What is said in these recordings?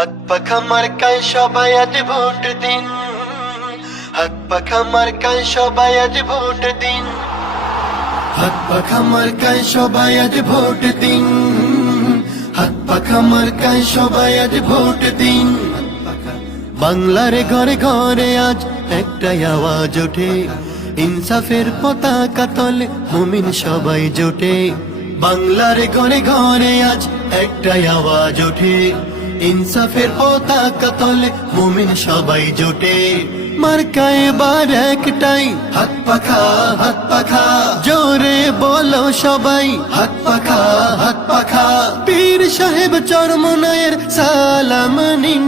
হাত পাখা মার্কায় সবাই আজ ভোট দিন, হাত পাখা মার্কায় সবাই আজ ভোট দিন, হাত পাখা মার্কায় সবাই আজ ভোট দিন, হাত পাখা মার্কায় সবাই আজ ভোট দিন। বাংলার ঘরে ঘরে আজ একটাই আওয়াজ ওঠে, ইনসাফের পতাকা তলে মুমিন সবাই জোটে। বাংলার ঘরে ঘরে আজ একটাই আওয়াজ ওঠে, ইনসাফের পতাকা তলে মুমিন সবাই জোটে। মার্কা এবার একটাই, হাত পাখা হাত পাখা, জোরে বলো সবাই হাত পাখা হাত পাখা। পীর সাহেব চরমনায়ের সালাম নিন,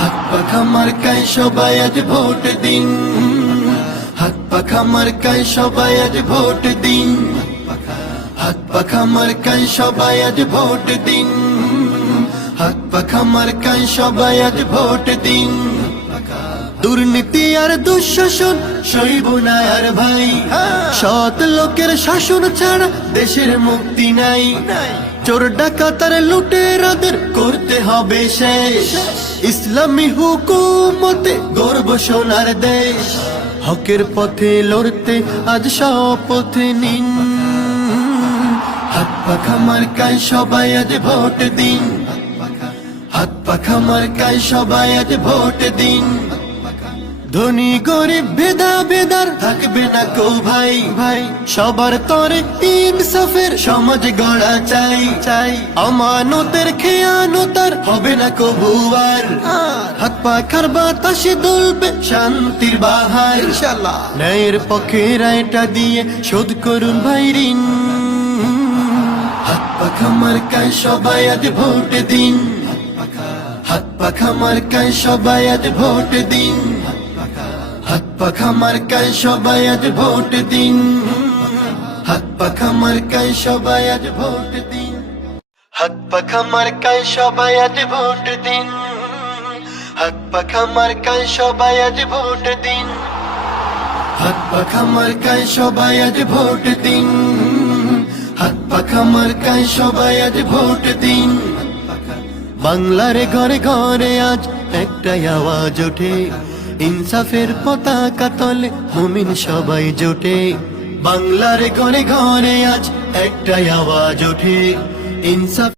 হাত পাখা মার্কায় সবাই আজ ভোট দিন, হাত পাখা মার্কায় সবাই আজ ভোট দিন, হাত পাখা মার্কায় সবাই আজ ভোট দিন, হাত পাখা মার্কায় সবাই আজ ভোট দিন। দুর্নীতি আর দুঃশাসন সইব না আর ভাই, সৎ লোকের শাসন ছাড়া দেশের মুক্তি নাই। চোর ডাকাতার লুটেরাদের করতে হবে শেষ, ইসলামী হুকুমতে গর্ব সোনার দেশ। হকের পথে লড়তে আজ শপথ নিন, হাত পাখা মার্কায় সবাই আজ ভোট দিন, হাত পাখা মার্কায় সবাই আজ ভোট দিন। ধনী গরিব ভেদা ভেদার থাকবে না কো ভাই ভাই, সবার তরে ইনসাফের সমাজ গড়া চাই চাই। আমানতের খেয়ানতার হবে না কবু আর, হাত পাখার বাতাসে দুলবে শান্তির বাহার ইনশাআল্লাহ। ন্যায়ের পক্ষে রায়টা দিয়ে শোধ করুন ভাই ঋণ, হাত পাখা মার্কায় সবাই আজ ভোট দিন, হাত পাখা মার্কায় সবাই আজ ভোট দিন, হাত পাখা মার্কায় সবাই আজ ভোট দিন, হাত পাখা মার্কায় সবাই আজ ভোট দিন, হাত পাখা মার্কায় সবাই আজ ভোট দিন, হাত পাখা মার্কায় সবাই আজ ভোট দিন, হাত পাখা মার্কায় সবাই আজ ভোট দিন, হাত পাখা মার্কায় সবাই আজ ভোট দিন। বাংলার ঘরে ঘরে আজ একটাই আওয়াজ ওঠে, ইনসাফের পতাকা তলে মুমিন সবাই জোটে। বাংলার ঘরে ঘরে আজ একটাই আওয়াজ ওঠে, ইনসাফ